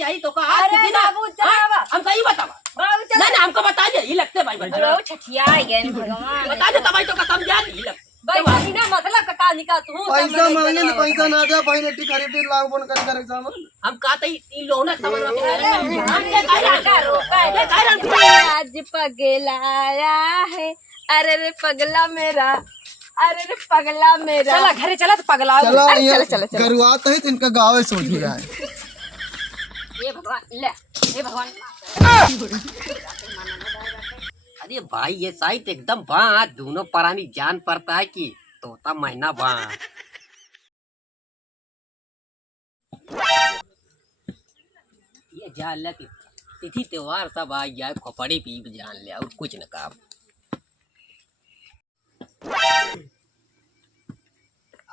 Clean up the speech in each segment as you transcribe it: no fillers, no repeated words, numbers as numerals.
चाहिए तो कहा हम सही बतावा नहीं ना हमको बता दे ये लगते भाई छठिया भगवान बता दे तब तो का समझा नहीं लगते भाई ना मतलब कका निका तू पैसा मांगे तो पैसा ना दे भाई ने खरीद लाग बन कर सामान हम कहते ई लोना सामान आज पगलाया है। अरे रे पगला मेरा, अरे रे पगला मेरा। चला घरे चला तो पगला चला चला गरुआत है तो इनका गाँव सोच गया है। ये भगवान ले, ये भगवान। अरे भाई ये साइट एकदम बाँ दोनों परानी जान पड़ता है कि तोता महीना बाँ ये जान ले तिथि त्योहार सब आ जाए खोपड़ी पी जान ले और कुछ न काम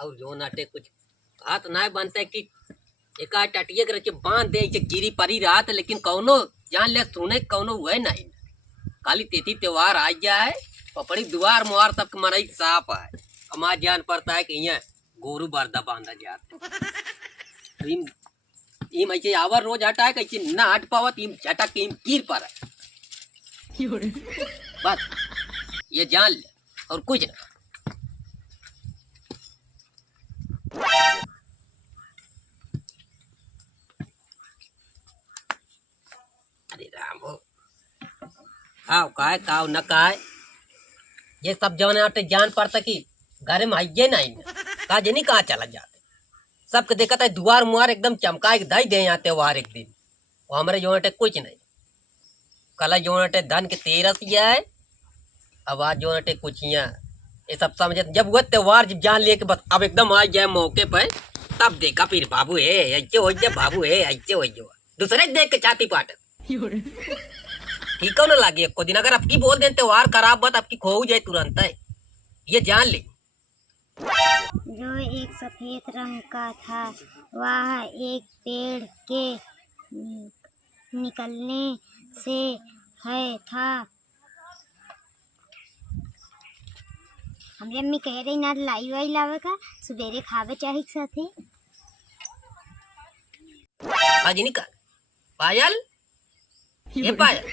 और जो नाटे कुछ हाथ ना बनते कि एक टटिए के बांध दे गिरी परी रात लेकिन कौनो जान ले सुने कौनो हुए नहीं खाली तिथि त्योहार आ जाए पपड़ी दुआर मुआर तक मरई साफ है हमार जान पड़ता है कि यहाँ गोरू बरदा बांधा जाते इम ऐसे आवर रोज हटा है कैसे ना हट पावत इम झटक इम कीर पर है बस ये जान ले और कुछ ना अरे राम हो खाओ काय खाओ न काय ये सब जवान आटे जान पड़ता कि घर में आइए नहीं कहा नहीं कहाँ चला जाते सबके देखा था दुआर मुआर एकदम चमका के दई दे आते वार एक दिन वो हमारे जो आटे कुछ नहीं कल जो आटे धन के 13 है अब आज जो आटे कुछ ये सब समझे जब वो त्योहार जब जान लिए कि बस अब एकदम आ जाए मौके पर तब देखा फिर बाबू है ऐसे हो जाए बाबू है ऐसे हो जाए दूसरे देख के छाती पाट ठीक हो ना लगे को दिन अगर आपकी बोल दें त्योहार खराब बात आपकी खो जाए तुरंत है ये जान ले जो एक सफेद रंग का था वह एक पेड़ के निकलने से है था। हमरे अम्मी कह रही ना लाई वाई लावे का सुबेरे खावे चाहे साथे आज निकल पायल ये पायल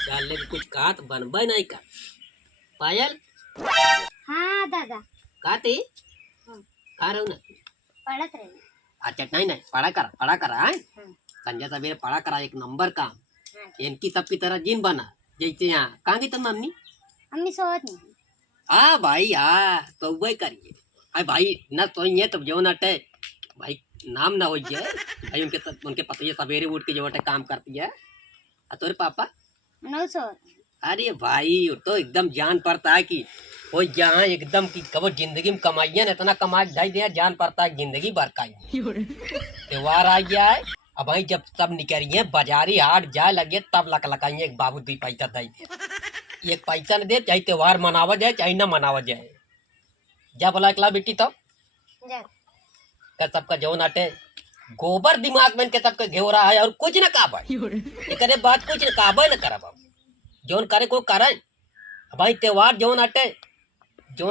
चल ले कुछ कात बनबे नहीं कर पायल हाँ दादा काते खा रहा हूँ ना पढ़त रहे अच्छा नहीं पढ़ा कर संजय सवेरे पढ़ा करा एक नंबर का इनकी सबकी तरह जिन बना जैसे यहाँ कहाँ गई तुम मम्मी अम्मी सोच नहीं हाँ भाई हाँ तो वही करिए अरे भाई न सोइए तब जो नटे भाई नाम ना हो जाए भाई उनके पति सवेरे उठ के जो नटे काम करती है तोरे पापा नौ सौ अरे भाई वो तो एकदम जान पड़ता है कि वो जहाँ एकदम की कब जिंदगी में कमाइए ना इतना कमा ढाई दिया जान पड़ता है जिंदगी भर का त्योहार आ गया है अब भाई जब सब निकलिए बाजारी हाट जाए लगे तब लकाइए एक बाबू 2 पैसा दे दे एक पैसा न दे चाहे त्योहार मनावा जाए चाहे ना मनावा जाए जा बोला एकला बेटी तो सबका जो नाटे गोबर दिमाग में के सबके घेव रहा है और कुछ न काबे बात कुछ न काबे न करा बाबू जोन करे को करे भाई त्योहार जोन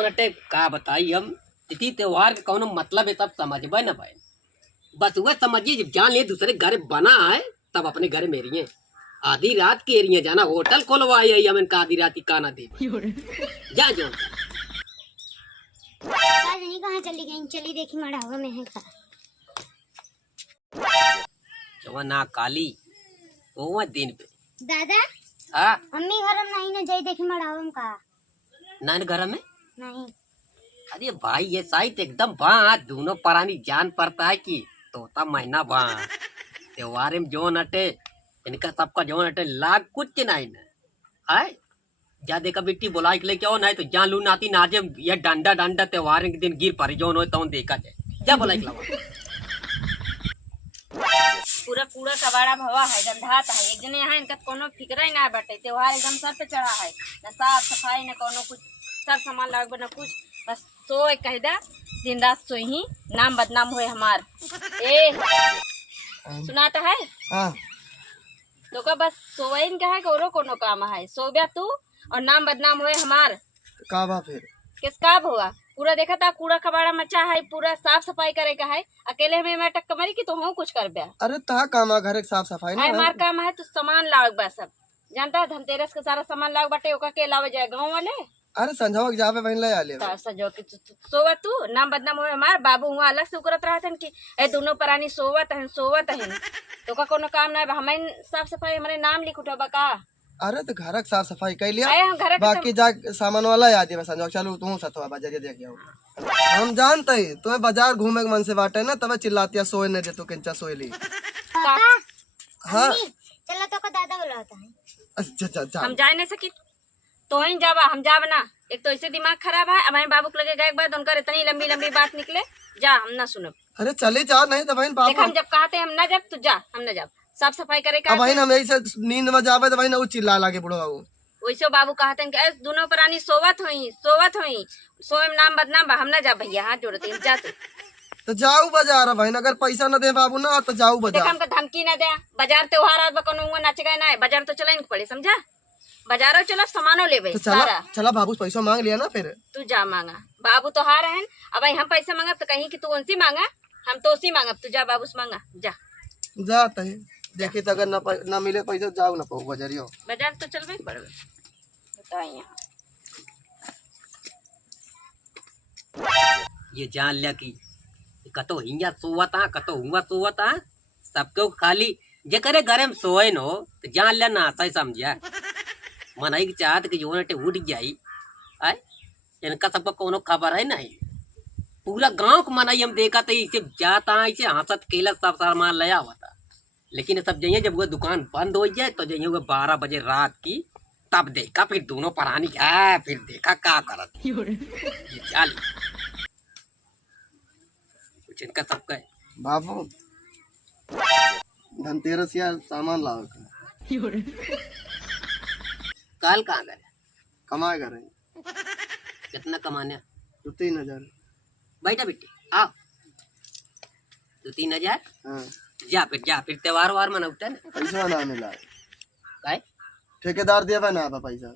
अटे का बताई हम तिथि त्योहार के कौन मतलब है तब समझबे न भाई बस वह समझिए जब जान लिए दूसरे घर बना है तब अपने घर मेरी है आधी रात की एरिया जाना होटल खोलवाई है हम इनका आधी रात की काना दे जा जो कहाँ चली गई चली देखी मढ़ावा में है का जवाना काली वो दिन पे दादा हाँ अम्मी घर में नहीं ना जाई देखी मढ़ावा में का नान घर में नहीं अरे भाई ये साइट एकदम बाँ दोनों परानी जान पड़ता है कि तोता महीना बाँ त्योहार में जो नटे इनका सबका जो नटे लाग कुछ नहीं न है जा देखा बेटी बुला के लेके आओ नहीं तो जान लू नाती नाजे ये डंडा त्योहार के दिन गिर पड़ी जो तो देखा जाए जा बुला के लाओ पूरा पूरा कबाड़ा भवा है गंधाता है एक जने यहाँ इनका कोनो फिक्र ही ना बटे त्योहार एकदम सर पे चढ़ा है न साफ सफाई न कोनो कुछ सब सामान लाग न कुछ बस सोए कह दा दिन रात सोई ही नाम बदनाम होए हमार ए सुनाता है तो का बस सोवइन का है कौरो कोनो काम है सोब्या तू और नाम बदनाम होए हमार का बा फिर किसका हुआ पूरा देखा था कूड़ा कबाड़ा मचा है, पूरा साफ सफाई करे का है। अकेले हमें मैं टक्कर मारी कि तो हूँ कुछ कर बे। अरे ता काम आ घर के साफ सफाई आए ना मार काम है तो सामान लाओ बा सब। जानता है धनतेरस के सारा सामान लाओ बाटे ओका के लावे जाए गाँव वाले। अरे संझवा के जावे बहन ले आ ले तो सजो के सोवा तू नाम बदनाम होए हमार बाबू हुआ अलग से उकरत रहतन कि ए दोनों प्राणी सोवत है तो का कोनो काम ना हमें साफ सफाई हमारे नाम लिख उठा का। अरे तो घर के साफ सफाई कर लिया आए हम घर बाकी जा सामान वाला याद है संजो चलो तू सतवा बाजार देख आओ। हम जानते ही तुम्हें बाजार घूमे के मन से बाटे ना तब चिल्लातिया सोए नहीं दे तू किंचा सोए ली। हाँ चलो तो का दादा बुलाता है। अच्छा हम जा नहीं सकी तो ही जावा हम जाब ना। एक तो ऐसे दिमाग खराब है। अब हमारे बाबू को लगेगा एक बार उनका इतनी लंबी लंबी बात निकले जा हम ना सुनो। अरे चले जाओ नहीं तो बहन देख पापा हम जब कहते हम ना जब तू जा हम ना जब साफ सफाई करे का। अब बहन हम यही से नींद में जावे तो बहन वो चिल्ला लागे बुढ़ो बाबू। वैसे बाबू कहते हैं कि दोनों प्राणी सोवत हुई सोए में नाम बदनाम बा हम ना जा भैया हाथ जोड़ते जा तू। तो जाऊ बाजार बहन अगर पैसा न दे बाबू ना तो जाऊ देख बाजार। हमको धमकी ना दे। बाजार त्योहार आज कोनो नाच गए ना बाजार तो चले पड़े समझा। बाजारों चलो सामानो ले तो चला चला बाबू पैसा मांग लिया ना फिर तू जा मांगा। बाबू तो हार है अब हम पैसा मांगा तो कहीं कि तू उनसे मांगा हम तो उसी मांगा। तू जा बाबू से मांगा जा जाता है देखी तो अगर ना मिले पैसा जाऊ ना पाऊ बाजारियो बाजार तो चलबे पड़े बताइए। ये जान लिया कि कतो हिंगा सोवता कतो हुआ सोवता सबको खाली जे करे घरे में सोए नो तो जान लिया ना सही समझिया मनाई की चाहत कि जो नटे उठ जाई आए इनका सबका कोनो खबर है नहीं। पूरा गांव को मनाई हम देखा तो इसे जाता इसे हंसत केला सब सामान ले आवता। लेकिन सब जाइए जब वो दुकान बंद हो जाए तो जाइए वो 12 बजे रात की तब देखा फिर दोनों प्राणी फिर देखा क्या करत ये चाल कुछ इनका सबका है। बाबू धनतेरस या सामान लाओ काल कहाँ गए कमाए करे कितना कमाने 3,000। बैठा बेटी आओ 3,000 हाँ जा फिर त्योहार वार मनाते है ना पैसा ना मिला काय ठेकेदार दिया ना पैसा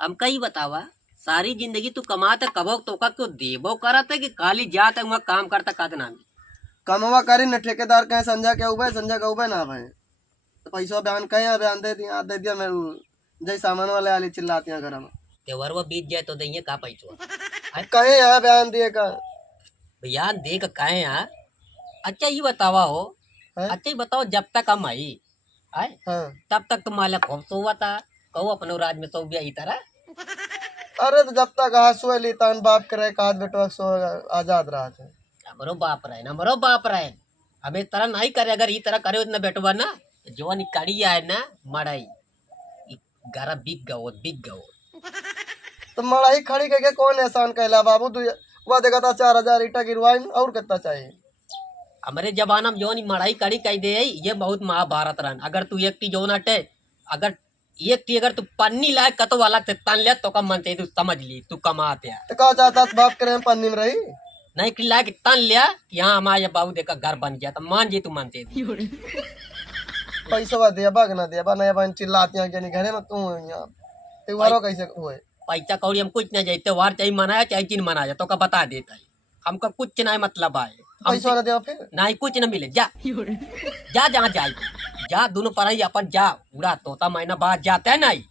हम कही बतावा सारी जिंदगी तू कमाते कबो तो का क्यों देबो करत है कि खाली जाते वहाँ काम करता का नाम कमवा करी न ठेकेदार कहे संजय के उबे संजय के उबे ना भाई तो पैसा बयान कहे बयान दे दिया मैं जय सामान वाले आली चिल्लाती हैं घर में त्योहार वो बीत जाए तो देंगे का पैसा कहे यहाँ बयान दिए का भैया देख काहे यार। अच्छा ये बतावा हो अच्छा ही बताओ जब तक हम आई आए हाँ। तब तक तुम मालिक खूब सोवा था कहो अपने राज में सो गया ही तरह। अरे तो जब तक हाथ सोए ली तन बाप करे का बेटवा सो आजाद रहा थे हमरो बाप रहे हमें तरह नहीं करे अगर ये तरह करे उतना बेटवा ना जो निकाली है ना मड़ाई घर बिक गो तो मड़ाई खड़ी करके कौन एहसान कहला बाबू तू वह देखा था 4,000 ईटा गिरवाई और कितना चाहिए। हमारे जमाना में जो मड़ाई कड़ी कह दे ये बहुत महाभारत रन। अगर तू एक टी जो नटे अगर एक टी अगर तू पन्नी लाए कतो वाला से तन ले तो का मन से तू समझ ली तू कमाते है तो कहा चाहता बाप करे पन्नी में रही नहीं कि लाए कि तन लिया कि हाँ हमारे बाबू देखा घर बन गया तो मान जी तू मन से पैसा देबा कि ना देबा नहीं बन चिल्लाती हैं कि घरे में तू यहाँ त्योहारों कैसे हुए पैसा कौड़ी हम कुछ नहीं जाए त्योहार चाहे मनाया चाहे दिन मनाया तो का बता देता है हमका कुछ नहीं मतलब आए पैसा ना दे फिर नहीं कुछ न मिले जा जा जहाँ जाए जा दोनों पढ़ाई अपन जा पूरा तोता महीना बाद जाते है नहीं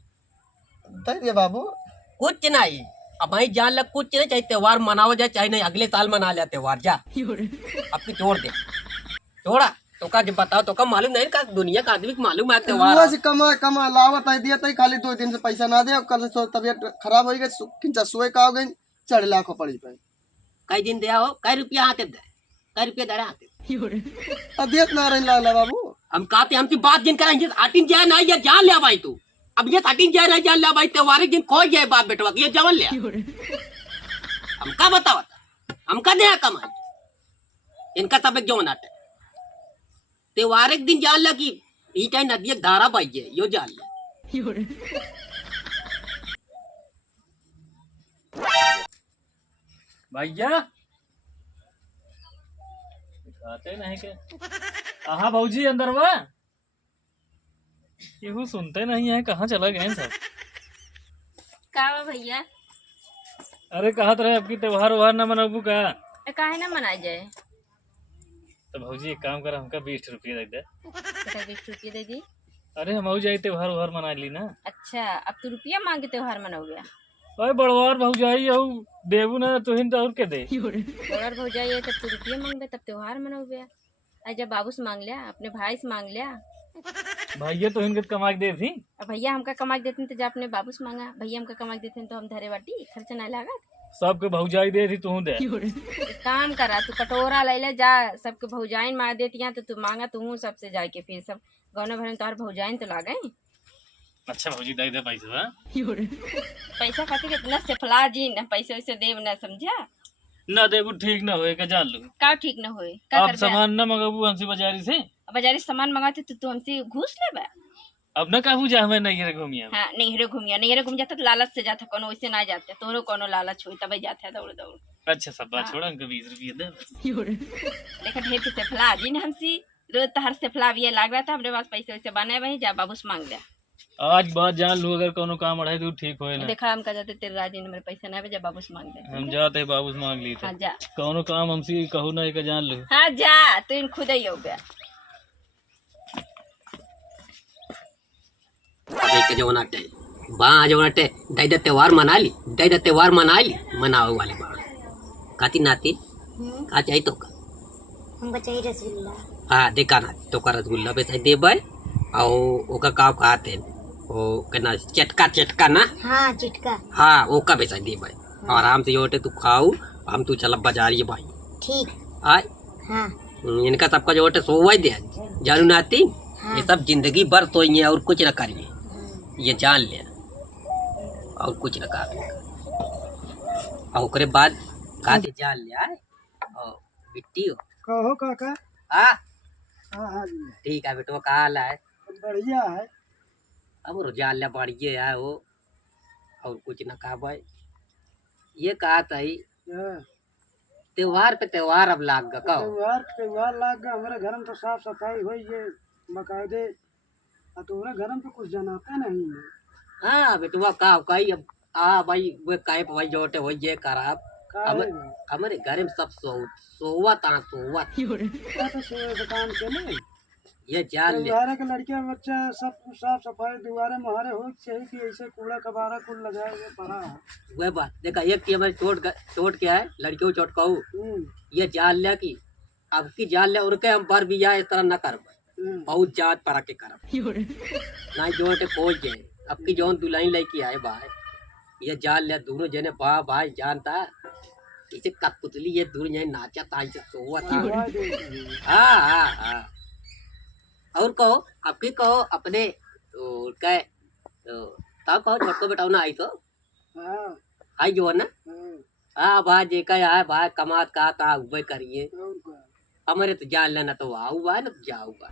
दे दिया बाबू कुछ नहीं अब वही जान लग कुछ नहीं चाहे त्योहार मनाओ जाए चाहे नहीं अगले साल मना लिया त्योहार जा अपनी छोड़ दे छोड़ा तो का जब बताओ तो का मालूम नहीं का दुनिया का आदमी को मालूम है त्योहार से कमा लावत है दिया तो खाली 2 दिन से पैसा ना दे कल से तबियत खराब हो गई किंचा सोए का हो गई 4 लाख को पड़ी पे कई दिन दिया हो कई रुपया आते कई रुपया दे आते अदियत ना रही ला बाबू हम कहते हमसे बात जिन करेंगे हटिन जाए ना ये जान लिया भाई तू अब ये हटिन जाए ना जान लिया भाई त्योहार दिन खो जाए बाप बेटवा ये जवन लिया हम का बताओ हम का दे कमाई इनका सब एक जो नाटे त्योहार एक दिन जान लिया कि ई टाइम नदी एक धारा पाई है यो जान लिया भैया दिखाते नहीं के कहाँ भाऊजी अंदर हुआ केहू सुनते नहीं है कहाँ चला गए सब का बा भैया अरे कहत रहे अब की त्योहार उहार न मनाबू का। काहे ना मनाई जाए। तो भौजी एक काम कर, हमका 20 रुपये दे दे। बेटा 20 रुपये दे दी। अरे हम जाई त्योहार उहार मना ली ना। अच्छा अब तू रुपया मांग के त्योहार मनाओगे। अरे बड़वार भौजाई हो देबू ना तुहिन तो और के दे। त्योहार हो जाइए तब तू रुपया मांगबे तब त्योहार मनाओगे। आज जब बाबू से मांग लिया, अपने भाई से मांग लिया। भैया तुहिन के कमा के दे थी। अब भैया हमका कमा के देते तो जा अपने बाबू से मांगा। भैया हमका कमा के देते तो हम धरे बाटी खर्चा नहीं लागत। सबके भौजाई दे थी तू दे। एक काम करा तू कटोरा ले ले जा, सबके भौजाइन मार देती हैं तो तू मांगा तू सबसे जाके फिर सब गौना भरन तोहर भौजाइन तो लागे। अच्छा भौजी दे दे पैसा। पैसा खातिर इतना सेफला जी न पैसे वैसे देव न समझा। ना देबू ठीक ना होए का जान लू। का ठीक न होए का अब करबे। सामान न मंगाबू हमसे बाजारी से। बाजारी से सामान मंगाते तो तू हमसे घूस लेबे। अब न कहू जा हमें नहीं रे घूमिया। हाँ नैहरे घूम जाता तो लालच से जाता, कोनो वैसे ना जाते तोहरो कोनो लालच होई तब जाते दौड़ दौड़। अच्छा सब बात छोड़, हमको 20 रुपये दे बस। देखा ढेर के सेफला जी न हमसे रोज तहर सेफला भी लाग रहा था हमरे पास पैसे वैसे बने वही जा बाबू से मांग लिया। आज बात जान लू, अगर कोनो काम अड़ाई तो ठीक होए ना। देखा हम कह जाते तेरे राजी ने मेरे पैसे ना भेजा बाबू से मांग दे। हम जाते बाबू से मांग ली हाँ जा। कोनो काम हमसे कहू ना का जान लू। हाँ जा तू इन खुद ही हो गया। अबे के जवन आटे बा जवन आटे दाई त्योहार मना ली, दाई त्योहार मना ली मनाओ वाले बा काती नाती का चाहिए तो हमको चाहिए रसगुल्ला। हाँ देखा ना तो का रसगुल्ला पे दे भाई और ओका काव खाते ओ कहना चटका ना। हाँ चिटका। हाँ वो का पैसा दे भाई आराम से योटे तू खाऊ, हम तू चल बाजारी भाई ठीक। आय हाँ इनका सबका जो होटे सोवा दे जानू नाती। ये सब जिंदगी भर सोइए और कुछ न करिए, ये जान ले और कुछ न करिए। और ओकरे बाद का जान ले आए और बिट्टी हो कहो काका। हाँ हाँ हाँ जी ठीक है बेटो का हाल है। बढ़िया है। अब जान ले बढ़िया है वो और कुछ न कहा भाई। ये कहा था ही त्योहार पे त्योहार अब लाग गा कहो। त्योहार लाग गया हमारे घर में तो साफ सफाई हुई है बकायदे। तुम्हारे घर में तो कुछ जनाते नहीं है। हाँ बेटुआ का कही अब आ भाई वो कहे भाई जोटे हो ये खराब हमारे घर में सब सोवा काम के नहीं ये जान ले त्योहार के लड़कियां बच्चा सब साफ सफाई दुआरे मुहारे हो चाहिए कि ऐसे कूड़ा कबाड़ा कुल लगाए हुए पड़ा है। वह बात देखा एक की हमारे चोट क्या है लड़कियों चोट कहू ये जान लिया कि अब की जान लिया उनके हम पर भी जाए इस तरह न कर बहुत जात पर के कर ना जोटे खोज गए अब की जौन दुल्हन लेके आए भाई ये जान लिया दोनों जने बा भाई जानता इसे कठपुतली ये दूर जाए नाचा था इसे सोवा था। हाँ हाँ हाँ और कहो आपकी कहो अपने क्या तब कहो छोटको बेटा ना आई तो आई जो है ना। हाँ भाई देखा यार भाई कमात का था उबे करिए हमारे तो जान लेना तो आऊगा ना तो जाऊगा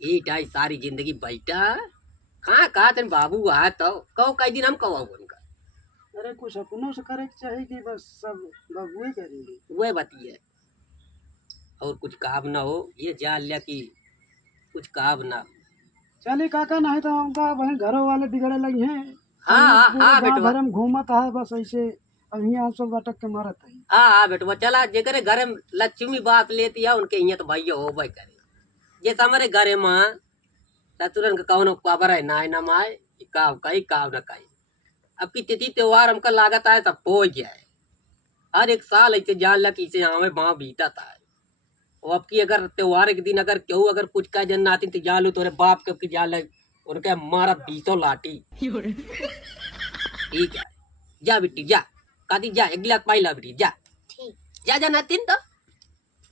ये टाई सारी जिंदगी बैठा कहाँ तेरे बाबू आ तो कहो कई दिन हम कहो उनका। अरे कुछ अपनों से करे चाहिए कि बस सब बबुए करेंगे वह बतिए और कुछ काम ना हो ये जान लिया कि कुछ काम ना हो। चलिए काका नहीं तो उनका वही घरों वाले बिगड़े लगे हैं। हाँ हाँ बेटवा घर में घूमत है बस ऐसे अभी आप सब अटक के मारत है। हाँ बेटवा चला जेकरे घर में लक्ष्मी बात लेती है उनके यहाँ तो भैया हो भाई करे जैसे हमारे घर में ससुरन का कौन पावर है ना माए काव कही काव न कही। अब की तिथि त्योहार हमका लागत है सब हो गया है हर एक साल ऐसे जान ला कि इसे हमें वहाँ बीता था। और अब की अगर त्योहार के दिन अगर क्यों अगर कुछ का जन नाती तो जालू तोरे बाप के जान लग उनके मारा 20 लाठी। ठीक है जा बेटी जा काती जा एक गिलास पाई ला बेटी जा जा जा नातिन तो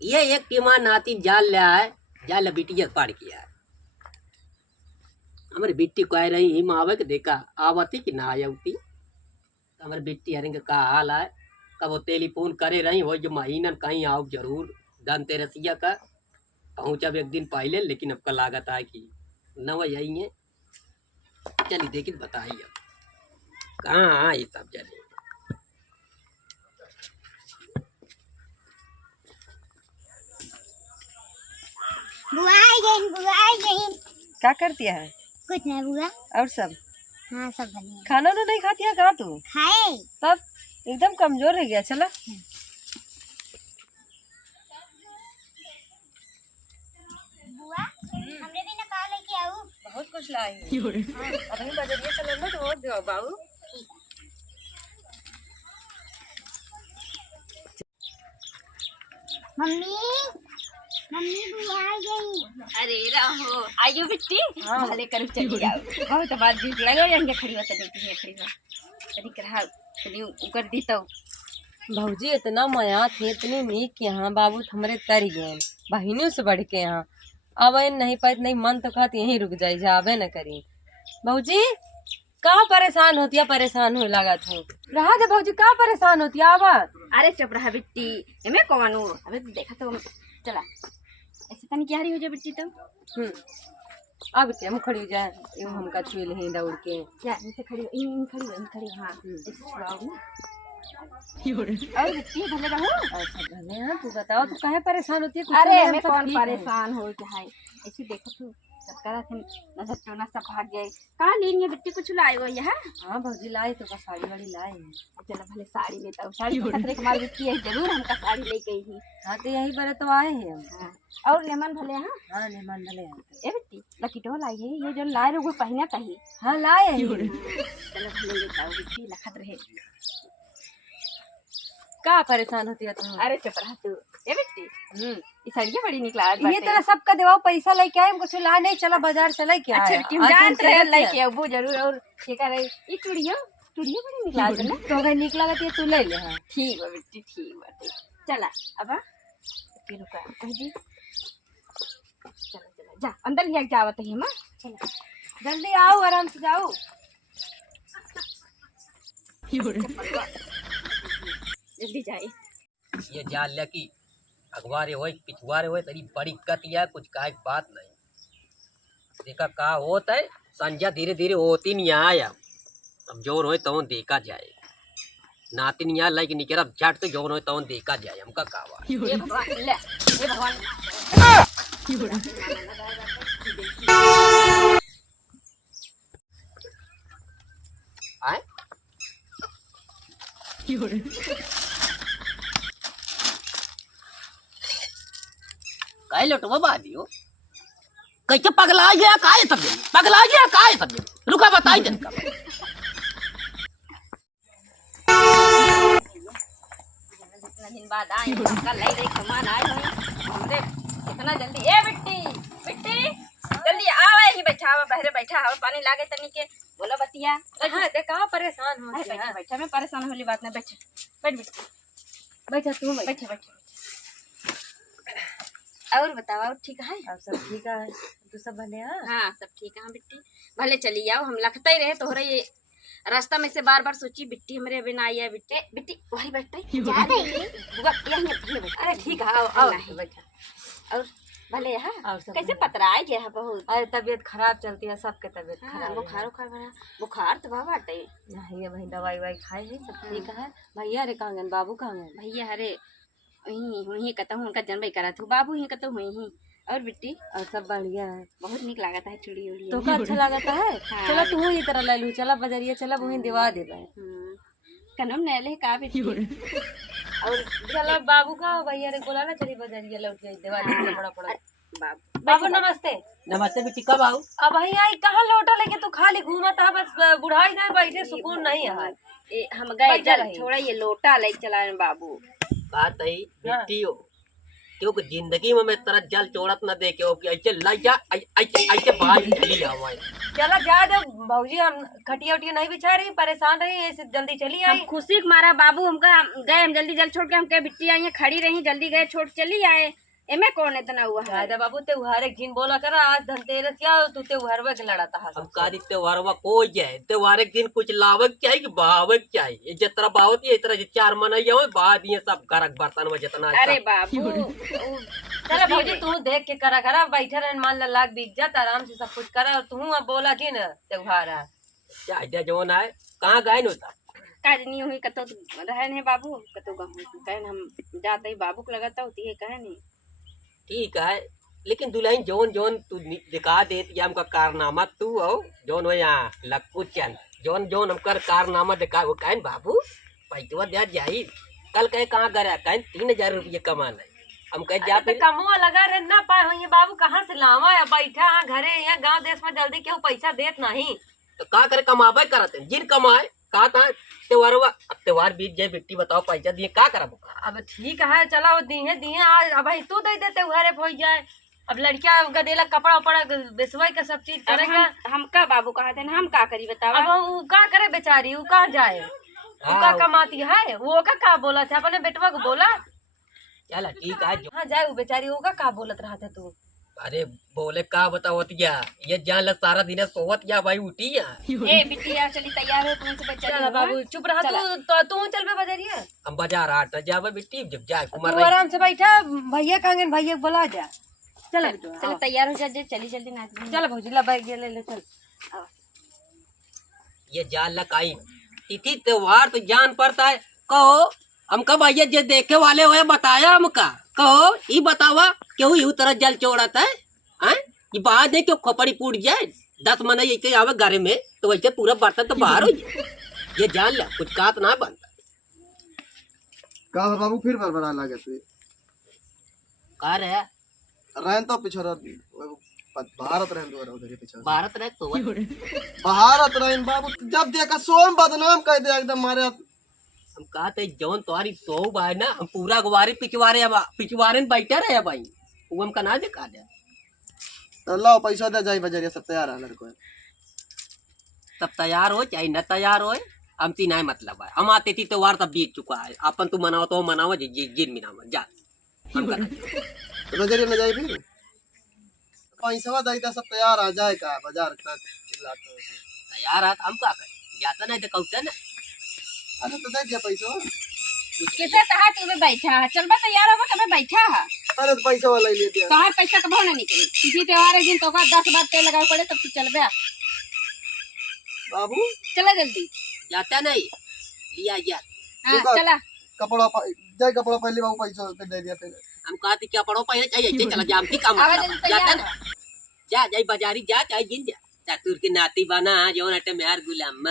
ये एक की माँ नातिन जान ले आए जा ले बेटी जग पाड़ किया है हमारी बेटी कह रही हिम आवे के देखा आवती कि ना आती हमारी बेटी हरेंगे का हाल है कब वो टेलीफोन करे रही हो जो महीना कहीं आओ जरूर धनतेरसिया का पहुँचा एक दिन पहले लेकिन अब का लागत है कि न वो यही है। चलिए देखिए बताइए अब कहाँ ये सब चले बुआ आई गई क्या करती है कुछ नहीं बुआ। और सब हाँ सब बढ़िया। खाना तो नहीं खाती है कहा तू? खाए तब एकदम कमजोर रह गया। चला बुआ हमरे भी ना कहा लेके आऊ। बहुत कुछ लाई अपनी बजरिया चलो ना तो दो बाबू। मम्मी मम्मी बुआ आ गई। अरे रहो आइयो बिट्टी भले कर चली आओ। बहुत बात भी लगा यंगे खड़ी होता देखती है खड़ी हो कभी करा कभी कर दी तो भौजी इतना माया थे इतनी नीक के यहाँ बाबू हमरे तर गए बहिनियों से बढ़ के यहाँ अब नहीं पाए नहीं मन तो कहती यहीं रुक जाए जाबे न करी। भौजी कहाँ परेशान होती है? परेशान हो लगा था रहा दे भौजी कहाँ परेशान होती है? आवा अरे चुप रहा बिट्टी एमे कौन अबे देखा तो चला ऐसे तनी क्या रही हो जा बिट्टी तो अब क्या हम खड़ी हो जाए यूं हमका छुए ले दौड़ के क्या इनसे खड़ी इन खड़ी हाँ ऐसे छुड़ाओ ना और बिट्टी भले रहो। अच्छा भले हाँ तू बताओ तू काहे परेशान होती है? कुछ अरे नहीं, हम मैं सब कौन ठीक हैं। परेशान हो क्या है ऐसे देखो तू चक्कर थे नजर टोना सब भाग गए कहाँ लेंगे बिट्टी कुछ लाए हो यहाँ। हाँ भौजी लाए तो का साड़ी वाड़ी लाए हैं। चलो भले साड़ी लेता हूँ साड़ी खतरे कमाल बिट्टी है जरूर हमका साड़ी लेके ही। हाँ तो यही बारे तो आए हैं हम। हाँ और लेमन भले हाँ हाँ मेहमान भले आए। ए बिट्टी लकीटो लाई है ये जो लाए लोग पहना कहीं। हाँ लाए हैं। चलो भले लेता हूँ बिट्टी लखत रहे। का परेशान होती है तुम? अरे चुप रहा तू ए बिट्टी ये साड़ियाँ बड़ी निकला ये तेरा सबका देवाओ पैसा लेके आए कुछ ला नहीं चला बाजार चला क्या अच्छा है? बिट्टी हम आज जानते तुम रहे चले लेके अबू जरूर और ये कह रहे ये चूड़ियों बड़ी निकला ना तो अगर निक लगा तो तू ले ले। हाँ ठीक है बिट्टी ठीक है चला अब फिर रुका कह दी चलो चलो जा अंदर लिया जावत है हम चला जल्दी आओ आराम से जाओ। जल्दी जाए। ये जान लिया कि अखबारे हो पिछवारे हो तेरी बड़ी कतिया कुछ का बात नहीं देखा का होता है। संजय धीरे धीरे होती नहीं आया अब जोर हो तो देखा जाए नाती नहीं लाइक निकल अब झट तो जोर हो तो देखा जाए हमका का बात। ये भगवान ले ये भगवान आए काय लोटवा बादियो कैसे पगला गया काय सब पगला गया काय सब रुका बताई जन का इतना दिन बाद आए कल लाई देख सामान आए हो हमरे इतना जल्दी ए बिट्टी बिट्टी जल्दी आवे ही बैठा हवा बहरे बैठा हवा पानी लागे तनी के बोलो बतिया। हाँ देख कहाँ परेशान हो बैठा बैठा मैं परेशान होली बात ना बैठ बैठ बिट्टी बैठा तू बैठे बैठे और बताओ और ठीक है? अब सब ठीक है तू सब भले? हाँ हाँ सब ठीक है बिट्टी भले चली आओ हम लखते ही रहे तोहरा ये रास्ता में से बार बार सोची बिट्टी हमारे अभी ना आई है बिट्टी बिट्टी वही बैठते अरे ठीक है आओ आओ बैठा और भले यहाँ और सब कैसे पतरा आ गया है बहुत। अरे तबीयत खराब चलती है सबके तबीयत हाँ, खराब बुखार उखार भरा बुखार तो बहुत बाटे है भाई दवाई वाई खाए है सब ठीक है। भैया अरे कहाँ गए बाबू कहाँ गए? भैया हरे वही वही कहता हूँ उनका जन्म करा था बाबू ही कहता हुई और बिट्टी और सब बढ़िया है बहुत निक लागता है चूड़ी उड़ी तो का अच्छा लगता है। हाँ। चला तू ही तरह ले लू चला बजरिया चला वहीं दिवा दे कनम नैले का बिट्टी और चला बाबू का भैया रे बोला ना चली बजरिया लौट गई दिवा दे बड़ा पड़ा। बाबू नमस्ते। नमस्ते बेटी कब आओ? अब भैया कहाँ लौटा लेके तू खाली घूमता बस बुढ़ाई ना बैठे सुकून नहीं है। हम गए बैठा जल रही। थोड़ा ये लोटा ले चला बाबू बात है बेटी हो क्योंकि जिंदगी में मैं तेरा जल चोड़त न दे के हो कि ऐसे लाई जा ऐसे बाहर चली आवाए चला जा दो भौजी हम खटिया उटिया नहीं बिछा रही परेशान रही ऐसे जल्दी चली आई। हम खुशी के मारा बाबू हमका गए हम जल्दी जल्द छोड़ के हम कहे बिट्टी आई खड़ी रही जल्दी गए छोड़ चली आए एमे कौन इतना हुआ है। दादा बाबू त्योहार एक दिन बोला करा आज धनतेरस क्या तू त्योहार के लड़ाता है अब कारी त्योहार कोई जाए त्योहार एक दिन कुछ लावक चाहिए कि बहावक चाहिए जितना बावत है इतना चार मनाई हो बाद ये सब गरक बर्तन में जितना अरे बाबू चला भौजी तू देख के करा करा बैठे रहे मान ला लाख बीत जाता आराम से सब कुछ करा और तू अब बोला की न त्योहार है चाहिए जो है कहाँ गए होता नहीं हुई कतो रहे नहीं बाबू कतो कहन हम जाते ही बाबू को लगाता होती है कहे नहीं ठीक है लेकिन दुल्हन जोन जोन तू दिखा देती हमका कारनामा तू हो जोन हो यहाँ लक्कू चंद जोन जोन हमकर कारनामा दिखा वो कहन बाबू पैसा दिया जाई कल कहे कहाँ गया कहन 3,000 रुपये कमाना है हम कहे जा तो कमुआ लगा रहे ना पाए हो बाबू कहाँ से लावा है बैठा हाँ घरे यहाँ गांव देश में जल्दी क्यों पैसा देत नहीं तो का करे कमाबे करते जिन कमाए कहा था त्योहार हुआ अब त्योहार बीत जाए बेटी बताओ पैसा दिए का करब अब ठीक है चलो दिए दिए आज अब भाई तू दे देते घरे हो जाए अब लड़किया गदेला कपड़ा उपड़ा बेसवाई का सब चीज अब करेगा हम का बाबू कहा थे हम का करी बतावा। अब वो का करे बेचारी वो कहाँ जाए वो का कमाती है वो का बोला था अपने बेटवा को बोला चला ठीक है हाँ जाए वो बेचारी वो का बोलत रहा था तू अरे बोले का बतावत या ये जान ल सारा दिन सोवत या भाई उठी या ए बिटिया चली तैयार हो तुमसे बच्चा चल बाबू चुप रहा तू चल बे बजरिया हम बाजार आट जावे बेटी जब जाए तू कुमार आराम से बैठा भैया कहेंगे भैया बुला जा चल चल तैयार हो जा चली जल्दी नाच चल भौजी ला बैग ले ले चल ये जान लकाई तिथि त्योहार तो जान पड़ता है कहो हमका भैया जो देखे वाले हुए बताया हमका कहो ये बतावा क्यों यू तरह जल चौड़ाता है हैं? ये बात है क्यों खोपड़ी फूट जाए 10 मना ये आवे घरे में तो वैसे पूरा बर्तन तो बाहर हो जाए ये जान ला कुछ कात ना बनता का बाबू फिर बरबरा लागे तू का रहे रहन तो पिछड़ भारत रहन दो उधर पिछड़ भारत रहे तो भारत रहन बाबू जब देखा सोम बदनाम कर दे एकदम मारे हम कहते जौन तुम्हारी सो है ना हम पूरा गुवारे पिछवारे में बैठे रहे भाई वो हमका ना दिखा दे लो पैसा दे जाई बजरिया सब तैयार है लड़को तब तैयार हो चाहे न तैयार हो हमती नहीं मतलब है हम आते थी त्योहार तब बीत चुका है अपन तू मनाओ तो मनाओ जिन मिनाओ जा हम तो बजरिया न जाई फिर पैसा दे दे सब तैयार आ जाए का बाजार का चिल्लाते तैयार है हम का कर जाता नहीं तो कहते ना अरे तो दे दिया पैसा किसे कहा तुम्हें बैठा है चलबा तैयार होगा कभी बैठा है अरे तो पैसा वाला ही ले दिया कहा पैसा कब ना निकली किसी त्योहार है दिन तो 10 बार तेल लगाओ पड़े तब तू चलबे बाबू चला जल्दी जाता नहीं लिया जा हाँ रुका। चला कपड़ा जाए कपड़ा पहले बाबू पैसा पे दे दिया पहले हम कहते क्या पढ़ो पहले चाहिए चला जा हम की काम आवाज जल्दी जाता तैयार ना हो। जा जाई बाजारी जा चाहे जिन जा चतुर के नाती बना जो नटे मेहर गुलाम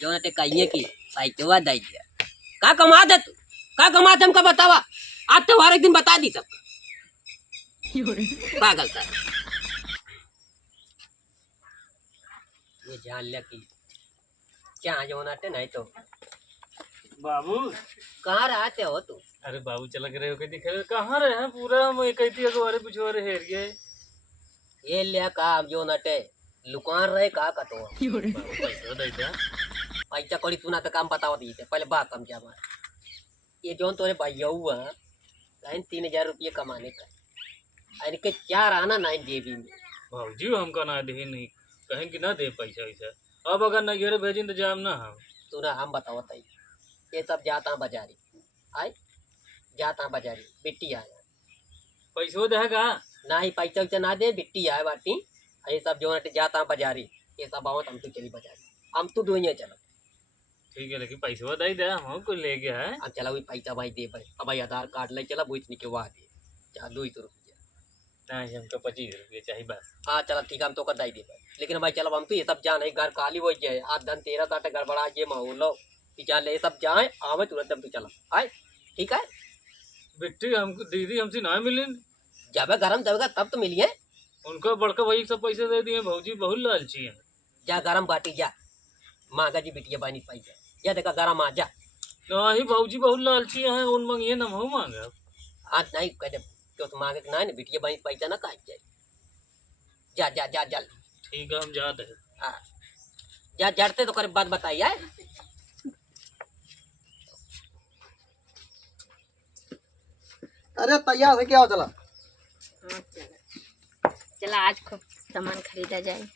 जो नटे कहिए की पैसा दे दिया का कमा दे तू का कमा दे हमका बतावा आज त्योहार एक दिन बता दी सबका पागल सा ये जान लिया कि क्या जो नटे नहीं तो बाबू कहाँ रहते हो तू अरे बाबू चलक रहे हो के दिखे कहाँ रहे हैं पूरा हम कहती अगवारे पिछवारे हेर गए ये लिया का जो नटे लुकान रहे का कतो पैसा दे दे पैसा कौड़ी सुना तो काम बताओ दी पहले बात समझा हमारा ये जो तोरे भैया हुआ कहीं 3,000 रुपये कमाने का अरे के चार आना नहीं जेबी में भाजी हमका ना दे नहीं कहें कि ना दे पैसा वैसा अब अगर न घेरे भेजी तो जाम ना हम सुना हम बताओ तई ये सब जाता बाजारी आए जाता बाजारी बिट्टी आया पैसो देगा ना ही पैसा वैसा ना दे बिट्टी आए बाटी ये सब जो जाता बाजारी ये सब आवत हम तो चली बाजारी हम तो दुनिया चलो ठीक है लेकिन पैसा दे दे हम को ले गया है अब चला वही पैसा भाई दे भाई अब भाई आधार कार्ड ले चला वो इतनी के वाह दे चाहे 200 रुपया नहीं हमको 25 रुपये चाहिए बस हाँ चला ठीक है हम तो कर दाई दे भाई लेकिन भाई चलो हम तो ये सब जाने घर काली हो जाए आज धन 13 ताटे गड़बड़ा ये माहौल लो जान ले ये सब जाए आवे तुरंत हम तो चला आए ठीक है बिट्टी हमको दीदी हमसे ना मिली जब गरम देगा तब तो मिलिए उनका बड़का भाई सब पैसे दे दिए भाजी बहुत लालची है जा गरम बाटी जा मांगा जी बिटिया बानी पैसा या देखा गरम आ जा नहीं भाजी बहुत लालची है उन मंगिए ना हम मांगे आज नहीं कहते क्यों तो मांगे ना बिटिया बानी पैसा ना काट जाए जा जा जा जल ठीक है हम जाते हैं हाँ जा जड़ते तो करे बात बताइए अरे तैयार है क्या हो चला हाँ, चला आज खूब सामान खरीदा जाए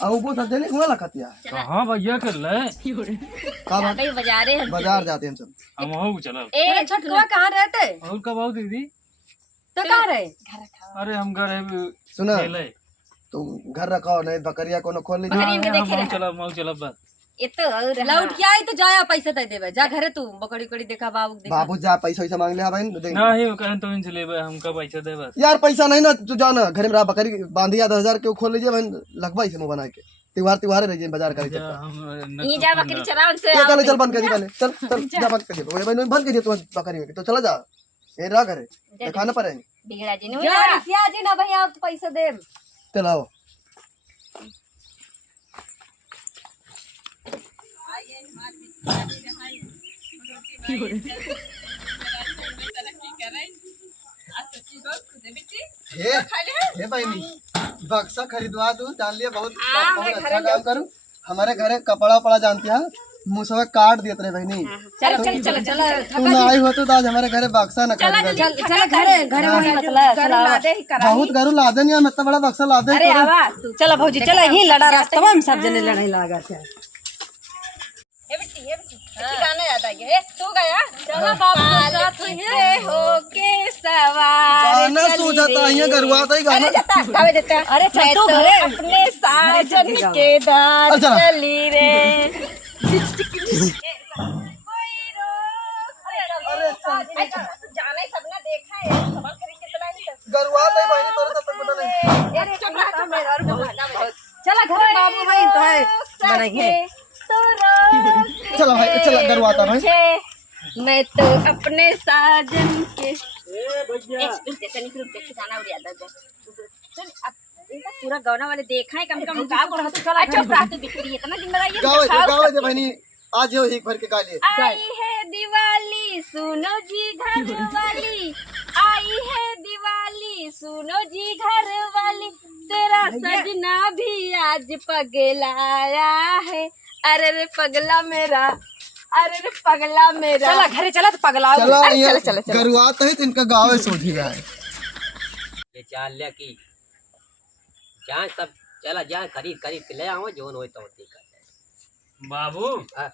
अब वो सज्जन नहीं हुआ लखतिया कहाँ भैया कर ले का बात भाई बाजारे हम बाजार जाते हैं हम सब हम हो चला ए छोटकुआ कहाँ रहते और कब आओ दीदी तो कहाँ रहे अरे हम घर है सुना खेले तो घर रखा नहीं बकरिया को खोल लीजिए बकरी में देखे हम चला बस ये तो और लौट के आई तो जाया पैसा दे देवे जा घरे तू बकरी उकड़ी देखा बाबू देखा बाबू जा पैसा वैसा मांग ले हाँ बहन देंगे। नहीं वो कहन तो इनसे लेबे हमका पैसा दे बस। यार पैसा नहीं ना तू जा ना घर में रहा बकरी बांधिया 10,000 के खोल लीजिए बहन लगवा इसे मुंह बना के त्योहार रहिए बाजार करे जा हम ये जा बकरी चरावन से चल चल बंद कर दी पहले चल चल जा बंद कर दे भाई बंद कर दे तू बकरी के तो चला जा ये रहा करे खाना पड़ेंगे बिगड़ा जी ने जा रिसिया जी ना भैया आप पैसा दे चलाओ हे बहनी बक्सा खरीदवा दूं जान लिया बहुत अच्छा काम करूं हमारे घरे कपड़ा पड़ा जानती है मुझसे काट दिए तेरे बहनी चल चल चल तू ना आई हो तो आज हमारे घरे बक्सा न खरीद चल चल घरे घरे वही मतलब चला बहुत घरू लादे नहीं इतना बड़ा बक्सा लादे अरे आवा तू चला भौजी चला यही लड़ा रास्ता में सब जने लड़ाई लगा थे हे बेटी गाना याद आ गया तू गया चलो बाबू साथ ये होके सवार गाना सो जाता है गरुआ ही गाना गावे देता अरे चल तू घरे अपने साजन के दार चल। चली रे जाने सब ना देखा है सामान खरीद के चला ही गरुआ ही बहनी तोरे तब तक पता नहीं यार चुप रह तू मेरा और चला घरे बाबू भाई तो है बनाइए चलो भाई चला गरुआ था भाई मैं तो अपने साजन के गाना उड़ याद आ जाए इनका पूरा गाना वाले देखा है कम कम का कर तो चला चुप रह तू बिखरी इतना दिन लगाइए गावे दे बहनी आज हो एक भर के गा ले आई है दिवाली सुनो जी घर वाली आई है दिवाली सुनो जी घर वाली तेरा सजना भी आज पगलाया है अरे रे पगला मेरा अरे रे पगला मेरा चला घरे चला तो पगला चला गरुआ तो इनका गावे सोधी रहा है ये चाल ले की जहाँ सब चला जहाँ खरीद खरीद के ले आओ जोन हो तो दिक्कत बाबू हाँ।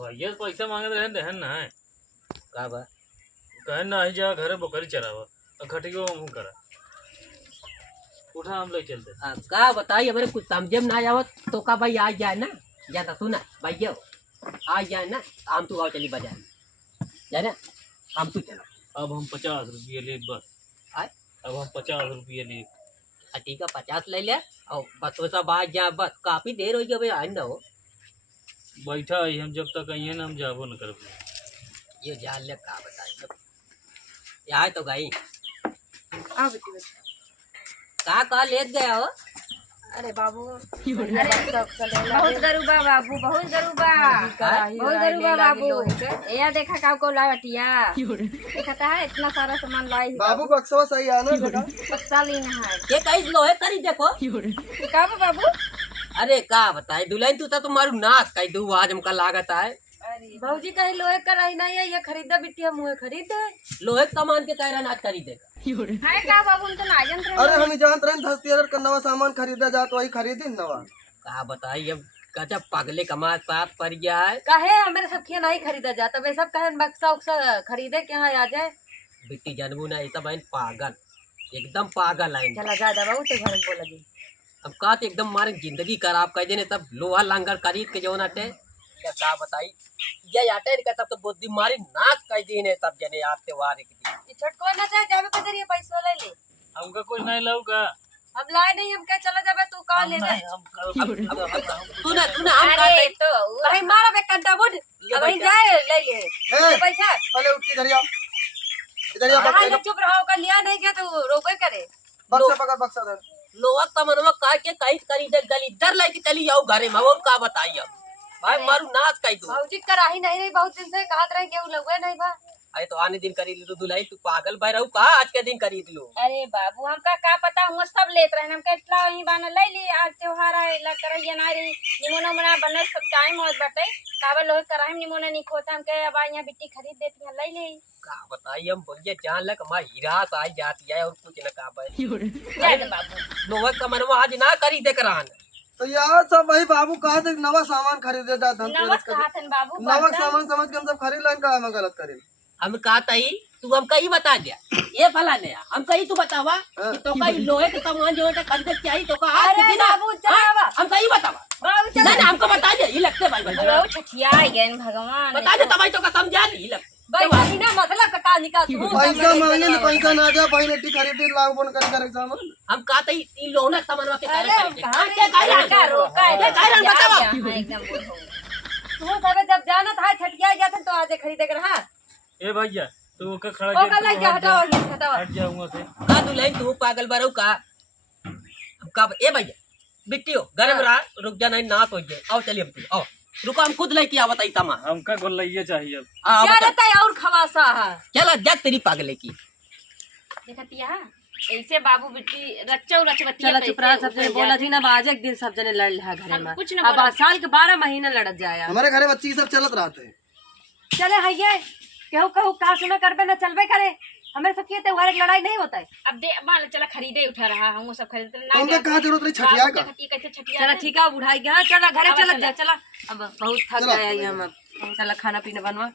भैया से पैसा मांगत रहे देहन ना है का बा कहन ना जा घरे बकरी चरावा खटियो मुंह करा उठा हम ले चलते का बताइए मेरे कुछ समझे में ना आवत तो का भाई आ जाए ना ज्यादा सुना भाई आ जाए ना हम तू आओ चली बाजार जाए ना हम तू चलो अब हम 50 रुपये ले बस आए अब हम 50 रुपये ले ठीक है 50 ले ले और बस वो सब आ जाए बस काफी देर हो गई भाई आए ना हो बैठा ही हम जब तक आइए ना हम जाबो न करबो ये जान ले का बताइए यहाँ तो गई आ बेटी का ले गया हो अरे बाबू बहुत गरुबा बाबू बहुत गरुबा बहुत गरुबा बाबू या देखा का को लावटिया देखता है इतना सारा सामान लाई बाबू बक्सा सही है ना बेटा बक्सा लेना है ये कहीं लोहे करी देखो का बाबू अरे का बताए दुल्हन तू तो मारू नाश कही दू आज हमका लागत है भौजी कहीं लोहे का रही नहीं है ये खरीदा बिटिया मुँह खरीद लोहे कमान के कह रहा नाच खरीदेगा है का बाबू हम तो ना जानते अरे हम जानत रहे धस्तियर का नवा सामान खरीदा जात वही खरीदी नवा का बताइए अब गजब पगले कमा साथ पड़ गया है कहे हमारे सब खिया नहीं खरीदा जाता वे सब कहे बक्सा उक्सा खरीदे के यहाँ आ जाए बिट्टी जनबू ना ऐसा बहन पागल एकदम पागल है चला ज्यादा बाबू तो घर में बोला जी अब का तो एकदम मारे जिंदगी खराब कर देने सब लोहा लांगर खरीद के जो नाटे या का बताई ये आटे का तब तो बुद्धि मारी नाच कर देने सब जने यार त्योहार एक दिन ये छटको ना चाहे जावे पे तेरी पैसा ले ले हमका कुछ नहीं लौका हम लाए नहीं हम क्या चला जावे तू का ले ले तू ना हम का अरे तो कहीं मारा बे कंटा बुड वहीं जाए ले ले पैसा पहले उठ के इधर आओ इधर आओ कहाँ चुप रहो का लिया नहीं क्या तू रोके करे बक्सा पकड़ बक्सा धर लोहा कमनवा काट के कहीं खरीदे गली इधर लेके चली जाओ घरे में और का बताइए भाई मारू नाच कही दू भौजी कराही नहीं रही बहुत दिन से कहत रहे केहू लगे नहीं बा अरे तो आने दिन खरीद लो दुलाई तू पागल भाई रहू का आज के दिन खरीद लो अरे बाबू हमका का पता हुआ सब लेत रहे हमका इतना ही बाना ले ली आज त्योहार है ला करैया ना रे निमोना मना बनल सब टाइम होत बाटे काबल लोग कराही निमोना नहीं खोता हमके अब यहाँ बिट्टी खरीद देती है ले ले का बताइए हम बोलिए जान लग हमारा हीरा आई जाती है और कुछ न का भाई जा दे बाबू लोहा कमनवा आज ना खरीदे करान तो यार सब वही बाबू कहा थे नवा सामान खरीदे जात हम नमक कहा थन बाबू नवा सामान समझ के हम सब खरीद लें का हम गलत करें हम कहा था तू हमका ही बता दिया ये फला ने हमका ही तू बतावा कि तो का लोहे के सामान जो है खरीदे चाहिए तो का आज अरे बाबू चलावा हमका ही बतावा बाबू नहीं नहीं, हमको बता दिया ये लगते भाई चलावा छठिया गए भगवान बता दे तब तो का समझा नहीं लगते भाई महीना मतलब का निकाल तू पैसा मांगे ना पैसा ना दे भाई ने खरीदे लाख बोन कर सामान हम कहते ही लोना सामान के अरे कार्य कहां के कार्य का रोका है बतावा एकदम बोल हो तू सबे जब जाना था छटकिया गया था तो आज खरीदे कर हां ए भैया तू ओके खड़ा ओ कल के हटाओ ये हटाओ हट जा हुआ से का दुल्हन तू पागल बारू का ए भैया बिट्टियो गरम रहा रुक जा नहीं ना तो जाए आओ चलिए हम आओ रुको हम खुद लेके आवत आई तमा हमका गोलैया चाहिए अब आओ क्या बता रहता है और खवासा है चला जग तेरी पागले की देखतिया ऐसे बाबू बेटी रच्चौ रचवतिया चला चुप रहा सबसे बोला थी ना आज एक दिन सब जने लड़ लिया घर हम में कुछ न अब साल के 12 महीने लड़त जाया हमारे घरे बच्ची सब चलत रहते चले हइये केहू कहू का सुना करबे ना चलबे करे हमें सब किए त्योहार की लड़ाई नहीं होता है अब दे मान ले चला खरीदे उठा रहा हम सब खरीदते ना उनका कहाँ जरूरत रही छठिया का कैसे छठिया चला ठीक है उठाई गया चला घरे अब चला चला। चला अब बहुत थक चला। गया हम अब चला खाना पीना बनवा